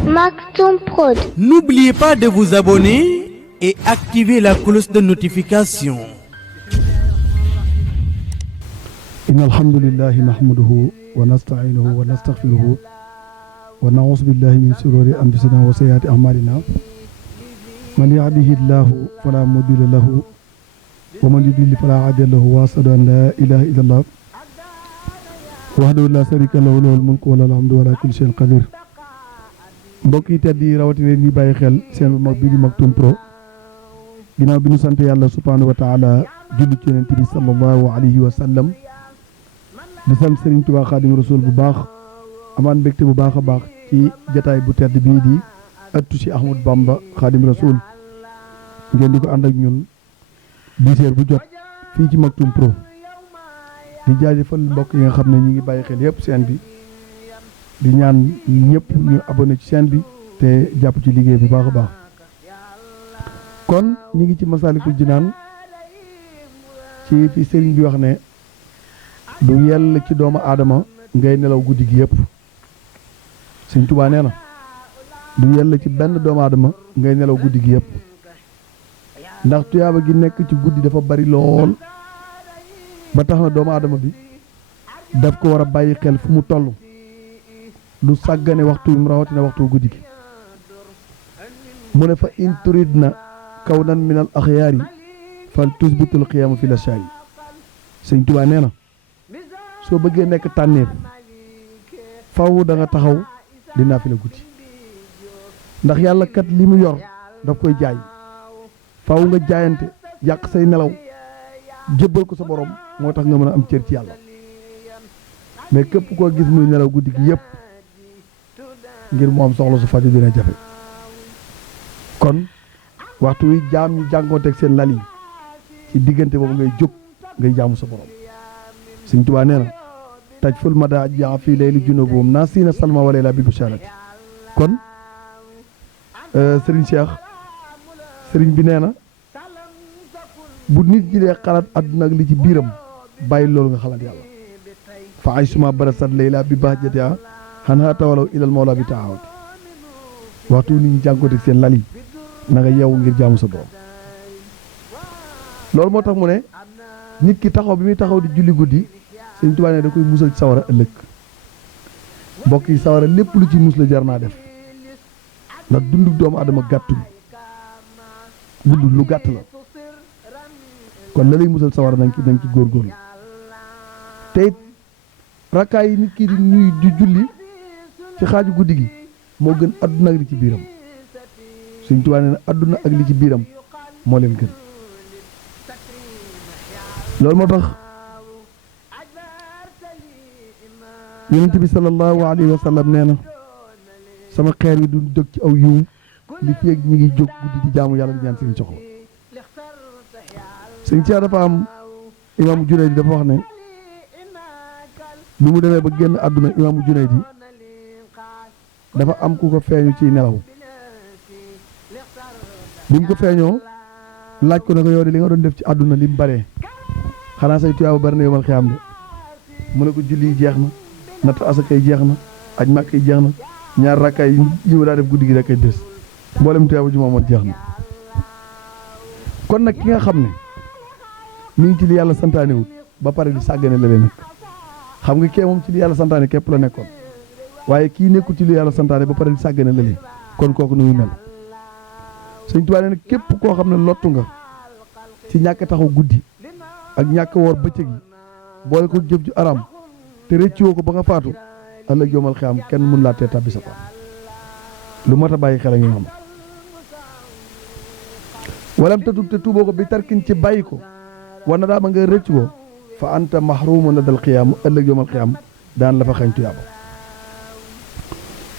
Maktoum Prod. N'oubliez pas de vous abonner et activer la cloche de notification. إن الحمد لله نحمده ونستعينه ونستغفره ونعوذ بالله من شرور أنفسنا وسيئات أعمالنا من يهده الله فلا مضل له ومن يضلل فلا هادي له وأشهد أن لا إله إلا الله وحده لا شريك له له الملك وله الحمد وعلى كل شيء قدير mbokk yi tedd yi rawatina ñi bàyyi xel seen bu mag bii di Maktoum Pro ginnaaw bi ñu sant yàlla subhanahu wa taala julli ci yonent bi sallallahu alayhi wa sallam di sant Serigne Touba Khadim Rasoul bu baax amaan mbégte bu baax a baax ci jataay bu tedd bii di ëttu ci Ahmad Bamba Khadim Rasoul ngeen di ko ànd ak ñun 10h bu jot fii ci Maktoum Pro di jaajëfal mbokk yi nga xam ne ñi ngi bàyyi xel yëpp seen bi di ñaan ñëpp ñu abonné ci chaîne bi te jàpp ci liggéey bu baax a baax kon ñi ngi ci Masaalikul Jinaan ci fi sëriñ bi wax ne du yell ci doomu aadama ngay nelaw guddi gi yëpp Sëriñ Tuubaa nee na du yell ci benn doomu aadama ngay nelaw guddi gi yëpp ndax tuyaaba gi nekk ci guddi dafa bari lool ba tax na doomu aadama bi daf ko war a bàyyi xel fu mu toll du sàggane waxtu yi mu rawatina waxtu guddi gi mu ne fa in turidna kawnan minal axyaari fal tusbitul xiyaama fi la shaari Sëñ Tuubaa nee na soo bëggee nekk tànneef faw da nga taxaw di naafila guddi ndax yàlla kat li mu yor daf koy jaay faw nga jaayante yàq say nelaw jébbal ko sa borom moo tax nga mën a am cër ci yàlla mais képp koo gis muy nelaw guddi gi yëpp ngir mu am soxla su faju dina jafe kon waxtu wi jaam ñu jàngoonteeg seen lal yi ci diggante boobu ngay jóg ngay jaamu sa borom Sëñ Tuubaa nee na taj ful mada jaa fii layli junubuhum naasina salma wa layla bi busharati kon Serigne Cheikh Serigne bi nee na bu nit ji dee xalaat àdduna ak li ci biiram bàyyi loolu nga xalaat yàlla fa ay suma barasat layla bi bahjatiha xanaa tawalaw ilal mawla bi taawati waxtu nit ñi jànkoonte seen lal yi na nga yeewu ngir jaamu sa borom loolu moo tax mu ne nit ki taxaw bi muy taxaw di julli guddi Sëñ Tuubaa ne da koy musal ci sawara ëllëg mbokk yi sawara lépp lu ci mus la jar naa def ndax dundu doomu adama gàttul gudd lu gàtt la kon la lay musal sawara nañ ci góorgóorlu te it rakkaay yi nit ki di nuy di julli ci xaaju guddi gi moo gën adduna ak li ci biiram Sëñ Tuubaa nee na adduna ak li ci biiram moo leen gën loolu moo tax yonent bi sallallahu alayhi wa sallam nee na sama xeer yi du jóg ci aw yiw li fi ñi ngi jóg guddi di jaamu yàlla di ñaan seen soxla Sëñ Cheikh dafa am imaamu Junayd dafa wax ne bi mu demee ba génn àdduna imaamu Junayd dafa am ku ko feeñu ci nelaw bi mu ko feeñoo laaj ko ne ko yow de li nga doon def ci àdduna li mu baree xanaa say tuyaaba bari na yomal xiyaam de mu ne ko julli yi jeex na natt asaka yi jeex na aj màkk yi jeex na ñaar rakkaay yi ma daa def guddi gi rek ay des mboolem tuyaaba ji moomoon jeex na kon nag ki nga xam ne mi ngi ci li yàlla santaanewut ba pare di sàggane la leen nekk xam nga kee moom ci li yàlla santaane képp la nekkoon waaye kii nekkul ci li yàlla santaane ba pare di sàggane la leen kon kooku nu muy mel Sëñ Tuubaa ne képp koo xam ne lottu nga ci ñàkk taxaw guddi ak ñàkk woor bëccëg yi boole ko jëf ju aram te rëcciwoo ko ba nga faatu ëllëg yomal xiyaam kenn mun laa tee tàbbi sa fa lu mat a bàyyi xel a ngi xam walam te tub te tuuboo ko bi tarkin ci bàyyi ko war na daa ba nga rëcc ko fa anta mahrumun la dal xiyaam ëllëg yomal xiyaam daan la fa xañ tuyaaba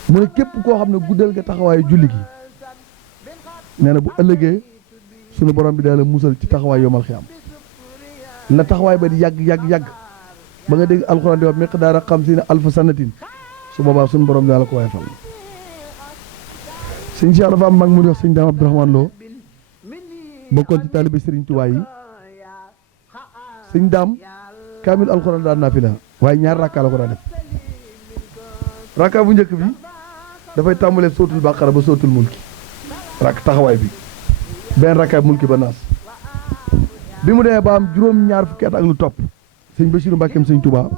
mu ne képp koo xam ne guddal nga taxawaayu julli gi nee na bu ëllëgee sunu borom bi daal la musal ci taxawaay yomal xiyaam la taxawaay ba di yàgg ba nga dégg alxuraan di wax miqdaara 50,000 sanatin su boobaa sunu borom daal la ko waaye fal Sëñ Cheikh dafa am mag mu di wax Sëñ Daam Abdourahmane Lo bokkoon ci taalibe Sëriñ Tuubaa yi Sëñ Daam kaamil alxuraan daan naafila waaye ñaar rakkaa la ko daa def rakkaa bu njëkk bi dafay tàmbalee sootul bàqara ba sootul mulki rak taxawaay bi benn rakkaay mulki ba naas bi mu demee ba am juróom-ñaar fukki at ak lu topp sëñ Bassirou Mbàkkeem sëñ Touba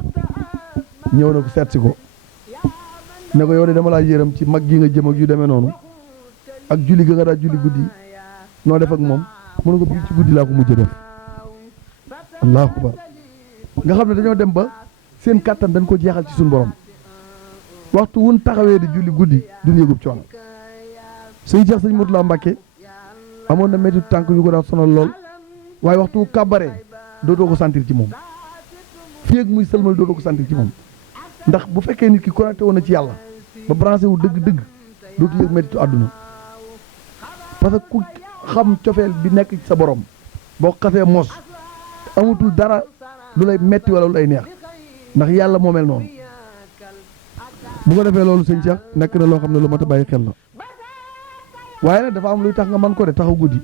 ñëw na ko seet si ko ne ko yow de dama laa yërëm ci mag gi nga jëm ak yu demee noonu ak julli ga nga daa julli guddi noo def ak moom mu ne ko bii ci guddi laa ko mujj def allahu akbar nga xam ne dañoo dem ba seen kàttan dañ ko jeexal ci suñu borom waxtu wun taxawee di julli guddi duñ yëgub coono sëñ Cheikh sëñ Mourtala Mbàkke amoon na métti tànk yu ko daa sonal lool waaye waxtu wu kàbbaree dootoo ko sentir ci moom fii ak muy sëlmal dootoo ko sentir ci moom ndax bu fekkee nit ki connecté woon na ci yàlla ba branché wu dëgg-dëgg dootu yëg méttitu àdduna parce que ku xam cofeel bi nekk ci sa borom boo xasee mos amatul dara lu lay metti wala lu lay neex ndax yàlla moo mel noonu bu ko defee loolu sëñ Cheikh nekk na loo xam ne lu mat a bàyyi xel la waaye nag dafa am luy tax nga man ko de taxaw guddi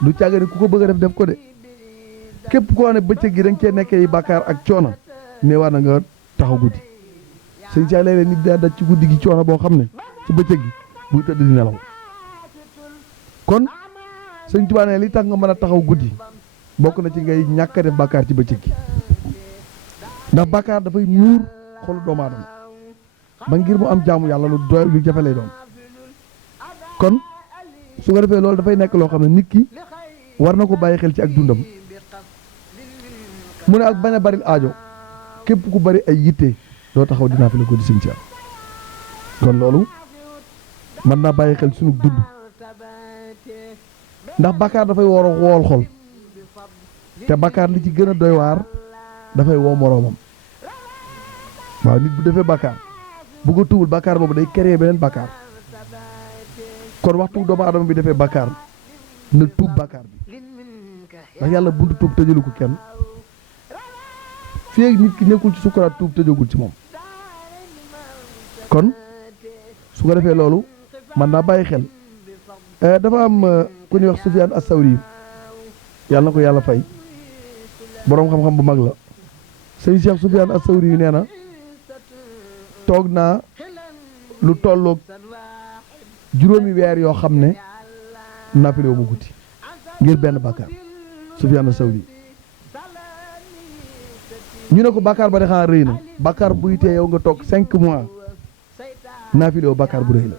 du càgg ne ku ko bëgg a def ko de képp koo ne bëccëg gi da nga cee nekkee bàkkaar ak coono ne war na nga taxaw guddi sëñ Cheikh léeg-léeg nit daa daj ci guddi gi coono boo xam ne ci bëccëg gi buy tëdd di nelaw kon sëñ Tuubaa ne li tax nga mën a taxaw guddi bokk na ci ngay ñàkk a def bàkkaar ci bëccëg gi ndax bàkkaar dafay muur xolu doomu aadama ba ngir mu am jaamu yàlla lu doy lu jafe lay doon kon su ko defee loolu dafay nekk loo xam ne nit ki war na ko bàyyi xel ci ak dundam mu ne ak bañ a bari aajo képp ku bari ay yitte doo taxaw dinaa fi la ko di sëñ Cheikh kon loolu mën naa bàyyi xel sunu dund ndax bàkkaar dafay war a wool xol te bàkkaar li ci gën a doy waar dafay woo moroomam waaw nit bu defee bàkkaar bu ko tuubul bàkkaar boobu day créer beneen bàkkaar kon waxtu doomu aadama bi defee bàkkaar na tuub bàkkaar bi ndax yàlla buntu tuub tëjalu ko kenn fii ak nit ki nekkul ci sukkuraat tuub tëjagul ci moom kon su ko defee loolu man naa bàyyi xel dafa am ku ñuy wax Sufyaan as-Sawri yàlla na ko yàlla fay boroom xam-xam bu mag la sëñ Cheikh Sufyaan as-Sawri yu nee na toog naa lu tolloog juróomi weer yoo xam ne naafile mu guddi ngir benn bàkkaar Sufyaan as-Sawri ñu ne ko bàkkaar ba de xanaa rëy na bàkkaar buy tee yow nga toog 5 mois naafile bàkkaar bu rëy la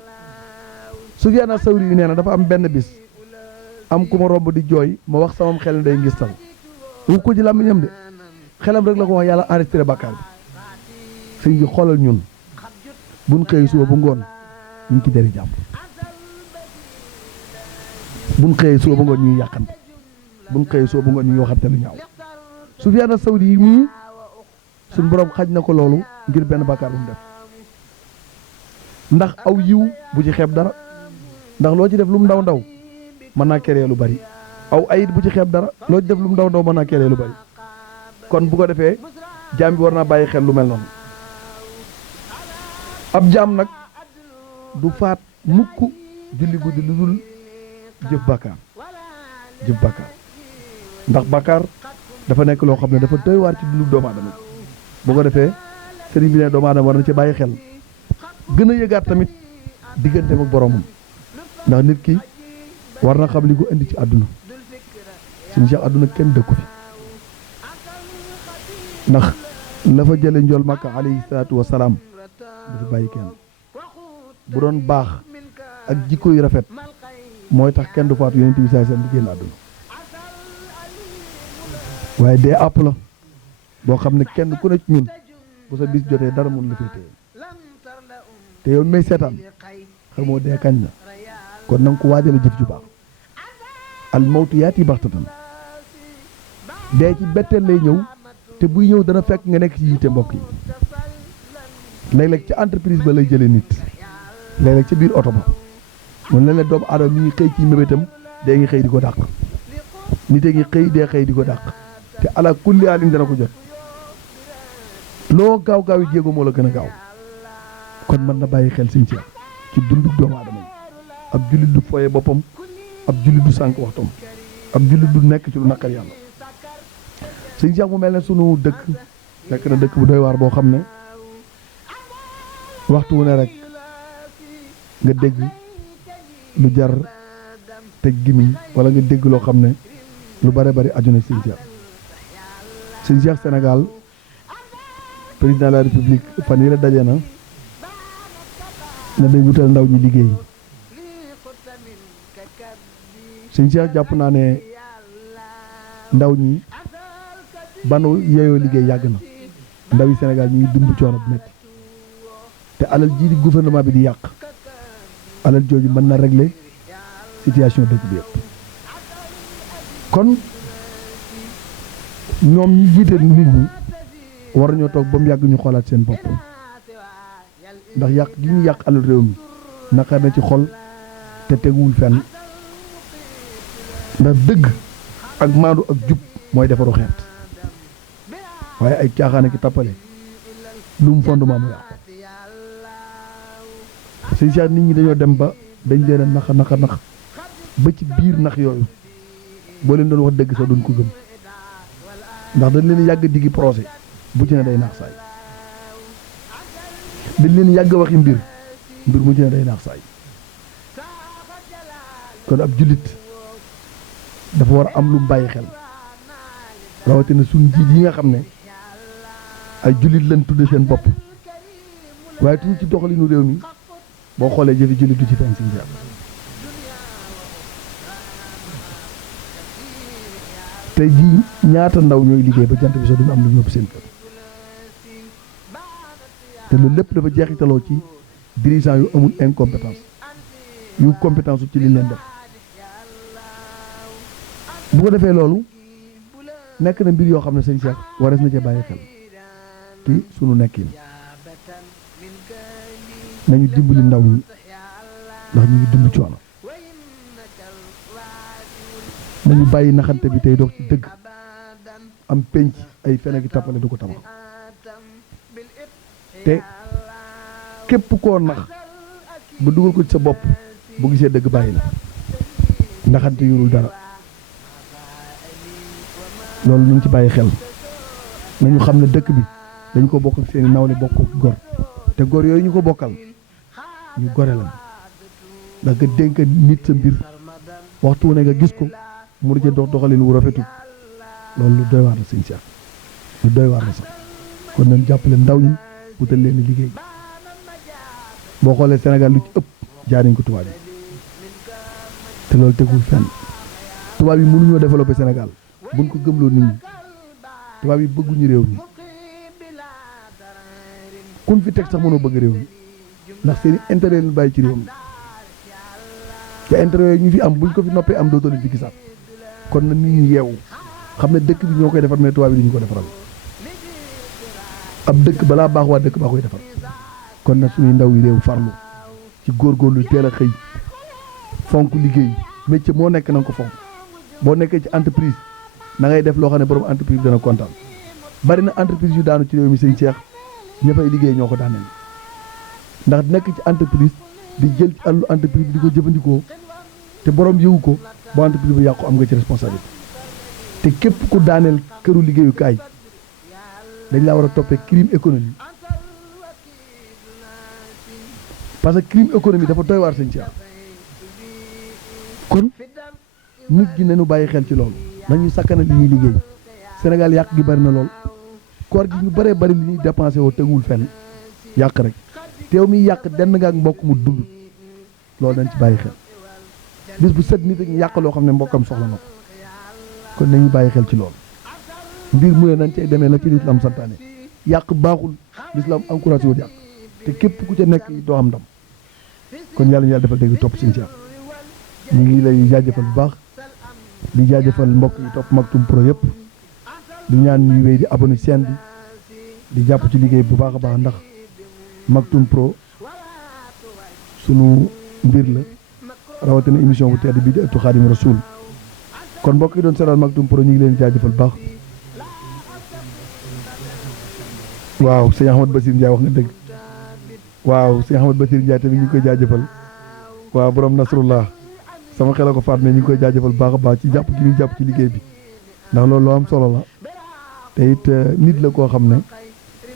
Sufyaan as-Sawri yu nee na dafa am benn bis am ku ma romb di jooy ma wax samam xel ne day ngistal wu ko ci làmmiñam de xelam rek la ko wax yàlla enregistré bàkkaar bi sëñ bi xoolal ñun buñ xëy suba bu ngoon ñu ngi ci deri jàmm buñ xëyee suba bu ngoon ñuy yàqante buñ xëyee suba bu ngoon ñuy waxante lu ñaaw Sufyaan as-Sawri yi mii suñ borom xaj na ko loolu ngir benn bàkkaar bu mu def ndax aw yiw bu ci xeeb dara ndax loo ci def lu mu ndaw ndaw mën naa keree lu bari aw ayit bu ci xeeb dara loo ci def lu mu ndaw ndaw mën naa keree lu bari kon bu ko defee jaam bi war naa bàyyi xel lu mel noonu ab jaam nag du faat mukk julli guddi lu dul jëf bàkkaar ndax bàkkaar dafa nekk loo xam ne dafa doy waar ci dundu doomu aadama bu ko defee sëriñ bi ne doomu aadama war na ci bàyyi xel gën a yëgaat tamit digganteem ak boromam ndax nit ki war na xam li ko indi ci àdduna suñu Cheikh àdduna kenn dëkku fi ndax la fa jële njool Makka alayhi salaatu wa salaam du fi bàyyi kenn bu doon baax ak jikko yu rafet mooy tax kenn du faatu yonent bi saa seen di génn àdduna waaye dee àpp la boo xam ne kenn ku ne ci ñun bu sa bis jotee dara mun la fee téye te yow may seetaan xamoo dee kañ la kon na nga ko waajale jëf ju baax al mawtu yaati baxtatan dee ci betteel lay ñëw te buy ñëw dana fekk nga nekk ci yitte mbokk yi léeg-léeg ca entreprise ba lay jëlee nit léeg-léeg ca biir oto ba mun léeg-léeg doomu aadama mi ngi xëy ci mébétam dee ngi xëy di ko dàq nit a ngi xëy dee xëy di ko dàq te ala kulli alin dana ko jot loo gaaw gaaw yi jéego moo la gën a gaaw kon mën na bàyyi xel Sëñ Cheikh ci dundu doomu aadama yi ab jullit du foye boppam ab jullit du sànq waxtam ab jullit du nekk ci lu naqar yàlla Sëñ Cheikh mu mel ne sunu dëkk nekk na dëkk bu doy waar boo xam ne waxtu wu ne rek nga dégg lu jar teg gimiñ wala nga dégg loo xam ne lu bare bari aju na sëñ Cheikh. sëñ Cheikh Sénégal président de la république fan yi la daje na ne day wutal ndaw ñi liggéey sëñ Cheikh jàpp naa ne ndaw ñi banu yeeyoo liggéey yàgg na ndaw yi Sénégal ñi ngi dund coono bu metti te alal jii di gouvernement bi di yàq alal jooju mën na régler situation dëkk bi yëpp kon ñoom ñi jiite nit ñi war ñoo toog ba mu yàgg ñu xoolaat seen bopp ndax yàq gi ñu yàq alal réew mi naqar na ci xol te teguwul fenn ndax dëgg ak maandu ak jub mooy defaru xeet waaye ay caaxaan ki tappale lu mu fondement mu yàqu sëñ Cheikh nit ñi dañoo dem ba dañ leen a nax ba ci biir nax yooyu boo leen doon wax dëgg sax duñ ko gëm ndax dañ leen yàgg diggi procès bu ci ne day naax saay dañ leen yàgg waxi mbir mu ci ne day naax saay kon ab jullit dafa war a am lu mu bàyyi xel rawatina suñ njiit yi nga xam ne ay jullit lañ tudde seen bopp waaye tuuti ci doxalinu réew mi boo xoolee jëfi jullit du ci feeñ si njëriñ tey jii ñaata ndaw ñooy liggéey ba jant bi soo duñu am lu ñu yóbbu seen kër te loolu lépp dafa jeexitaloo ci dirigeant yu amul incompétence yu compétence ci li leen def bu ko defee loolu nekk na mbir yoo xam ne sëñ Cheikh warees na cee bàyyi xel ci sunu nekkin nañu dimbali ndaw ñi ndax ñu ngi dund coono nañu bàyyi naxante bi tey dox ci dëgg am penc ay fene gi tappale du ko tabax te képp koo nax ba dugal ko ci sa bopp bu gisee dëgg bàyyi la naxante yorul dara loolu ñu ngi ci bàyyi xel nañu xam ne dëkk bi dañu ko bokk ak seeni nawle bokk ak gor te gor yooyu ñu ko bokkal ñu gore la ndax nga dénk nit sa mbir waxtu wu ne nga gis ko mu rëcc doxalin wu rafetul loolu lu doy waar la sëñ Cheikh lu doy waar la sax kon nañ jàppale ndaw ñi wutal leen liggéey boo xoolee Sénégal lu ci ëpp jaar nañ ko tubaab yi te loolu tegul fenn tubaab yi mënuñoo développer Sénégal buñ ko gëmloo nit ñi tubaab yi bëgguñu réew mi kun fi teg sax mënoo bëgg réew mi ndax seeni intérêt ñu bàyyi ci réew mi te intérêt yooyu ñu fi am buñ ko fi noppee am dootoo leen ci gisaat kon na nit ñi yeewu xam ne dëkk bi ñoo koy defar mais tubaab yi duñu ko defaral ab dëkk balaa baax waa dëkk baa koy defar kon nag suñuy ndaw yi réew farlu ci góorgóorlu teel a xëy fonk liggéey métier moo nekk na nga ko fonk boo nekkee ci entreprise na ngay def loo xam ne borom entreprise bi dana kontaan bari na entreprise yu daanu ci réew mi sëñ Cheikh ña fay liggéey ñoo ko daaneel ndax nekk ci entreprise di jël ci àllu entreprise bi di ko jëfandikoo te borom yëwu ko boo entreprise bi yàqu am nga ci responsabilité te képp ku daaneel këru liggéeyukaay dañ laa war a toppee crime économique parce que crime économique dafa doy waar sëñ Cheikh kon nit ñi nañu bàyyi xel ci loolu nañu sakkanal li ñuy liggéey Sénégal yàq gi bari na lool koor gi ñu bëree bari li ñuy dépensé woo teguwul fenn yàq rek teew mi yàq denn nga ak mbokk mu dund loolu dañ ci bàyyi xel bis bu set nit ak yàq loo xam ne mbokkam soxla na ko kon nañu bàyyi xel ci loolu mbir mu ne nañ cay demee na ci lislaam santaane yàq baaxul lislaam encouragé wul yàq te képp ku ca nekk doo am ndam kon yàlla ñu yàlla defal dégg topp sëñ Cheikh ñu ngi lay jaajëfal bu baax di jaajëfal mbokk yi topp Maktoum Pro yëpp di ñaan ñu wéy di abonné chaîne bi di jàpp ci liggéey bu baax a baax ndax Maktoum Pro sunu mbir la rawatina émission bu tedd bi di ëttu Xaadimu Rasuul kon mbokk yi doon seetaan Maktoum Pro ñu ngi leen jaajëfal bu baax waaw sëñ Ahmad Basir Ndiaye wax nga dëgg waaw sëñ Ahmad Basir Ndiaye tamit ñu ngi koy jaajëfal waaw borom Nasrullah sama xel ko faat mais ñu ngi koy jaajëfal baax a baax ci jàpp gi ñu jàpp ci liggéey bi ndax loolu loo am solo la te it nit la koo xam ne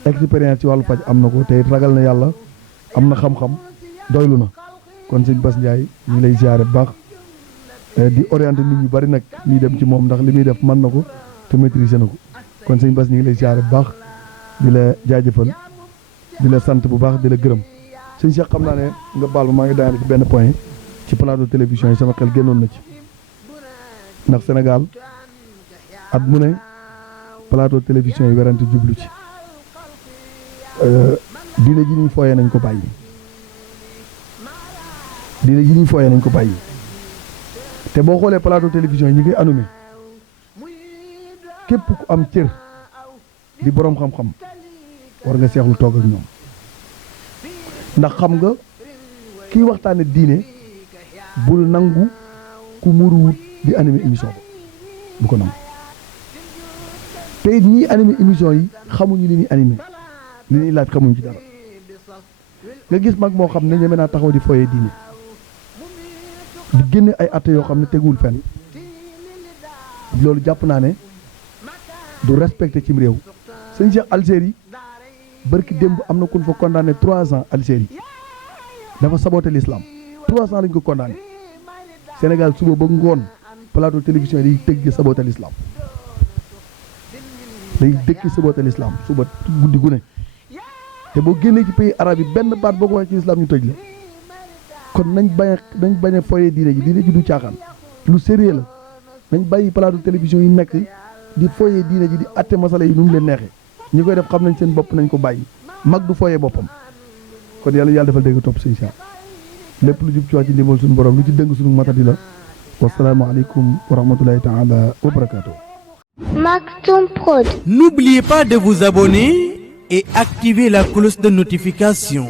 expérience ci wàllu faj am na ko te it ragal na yàlla am na xam-xam doylu na kon sëñ Bass Ndiaye ñu ngi lay ziare bu baax di orienté nit ñu bari nag ñuy dem ci moom ndax li muy def mën na ko te maîtriser na ko kon sëñ Bass ñu ngi lay ziare bu baax di la jaajëfal di la sant bu baax di la gërëm sëñ Cheikh xam naa ne nga baal ma maa ngi daanaka ci benn point ci plateau télévision yi sama xel génnoon na ci ndax Sénégal at mu ne plateau télévision yi werante jublu ci diine ji ñuy fooyee nañ ko bàyyi diine ji ñuy fooyee nañ ko bàyyi te boo xoolee plateau télévision yi ñu ngi animé képp ku am cër di boroom xam-xam war nga seexlu toog ak ñoom ndax xam nga kiy waxtaane diine bul nangu ku muruwut di animé émission ba bu ko nangu te it ñii animé émission yi xamuñu li ñuy animé li ñuy laaj xamuñu ci dara nga gis mag moo xam ne ñeme naa taxaw di foyee diine di génne ay atte yoo xam ne teguwul fenn loolu jàpp naa ne du respecté cim réew sëñ Cheikh Algérie barki démb am na kun fa condamné 3 ans Algérie dafa saboté l'islam 3 ans lañ ko condamné Sénégal suba ba ngoon plateau télévision yi day tëgg saboté l'islam day dëkk saboté l'islam suba guddi gu ne te boo génnee ci pays arabe yi benn baat boo ko waxee ci islam ñu tëj la kon nañ bañ a foyee diine ji du caaxaan lu sérieux la nañ bàyyi plateau télévision yi nekk di foyee diine ji di atte masala yi nu mu leen neexee ñi koy def xam nañ seen bopp nañ ko bàyyi mag du foyee boppam kon yàlla defal dégg topp sëñ Cheikh lépp lu jub ci wax ci ndimbal suñu borom lu ci dëng suñu matadi la wasalaamaaleykum wa rahmatulahi taala wa barakaatu. Maktoum Prod. N'oubliez pas de vous abonner et activer la cloche de notification.